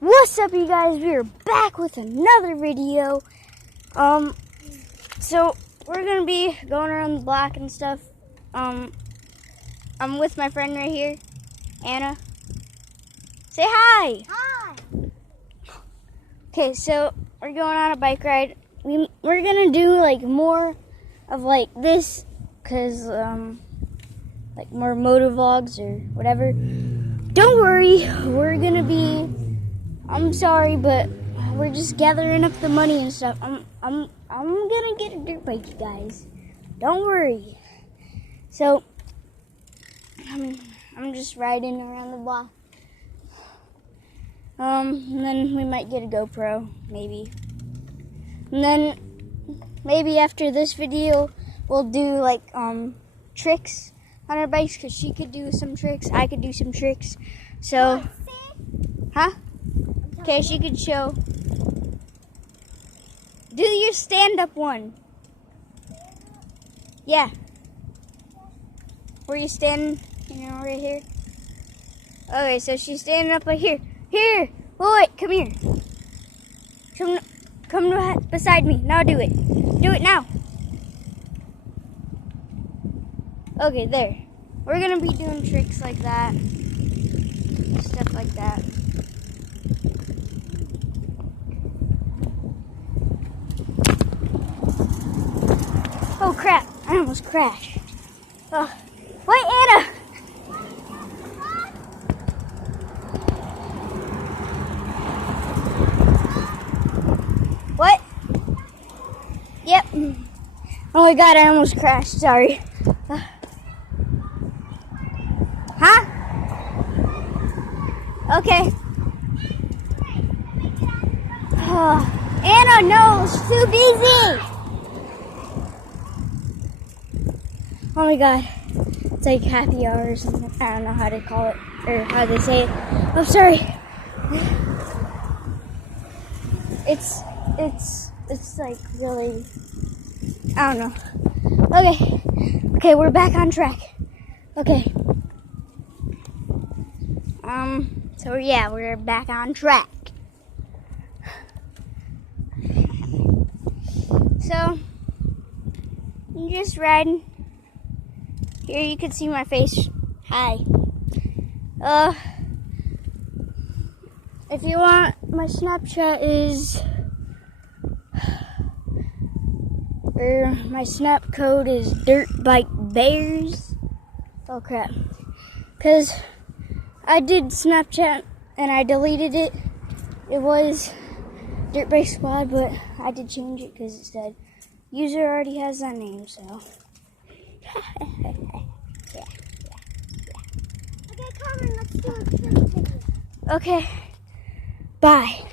What's up, you guys? We are back with another video. So we're gonna be going around the block and stuff. I'm with my friend right here, Anna. Say hi. Hi. Okay, so we're going on a bike ride. We're gonna do like more of like this, cause like more moto vlogs or whatever. Don't worry, we're gonna be. I'm sorry, but we're just gathering up the money and stuff. I'm gonna get a dirt bike, you guys. Don't worry. So I'm just riding around the block. And then we might get a GoPro, maybe. And then maybe after this video, we'll do like tricks on our bikes, cause she could do some tricks, I could do some tricks. So, huh? Okay, she could show. Do your stand-up one. Yeah. Where you standing? You know, right here. Okay, so she's standing up like here. Here. Wait, come here. Come beside me. Now do it. Do it now. Okay, there. We're gonna be doing tricks like that. Stuff like that. Oh crap, I almost crashed. Oh. Wait, Anna! What? Yep. Oh my god, I almost crashed, sorry. Huh? Okay. Oh. Anna, no, it's too busy! Oh my god, it's like happy hour or something. I don't know how to call it, or how they say it. I'm sorry. It's like really, I don't know. Okay, we're back on track. Okay. So yeah, we're back on track. So, I'm just riding. Here you can see my face. Hi. If you want, my Snapchat is, or my Snap code is DirtBikeBears. Oh crap. Cause I did Snapchat and I deleted it. It was Dirt Bike Squad, but I did change it because it said user already has that name, so. Yeah. Okay, Carmen, let's do a trick video. Okay. Bye.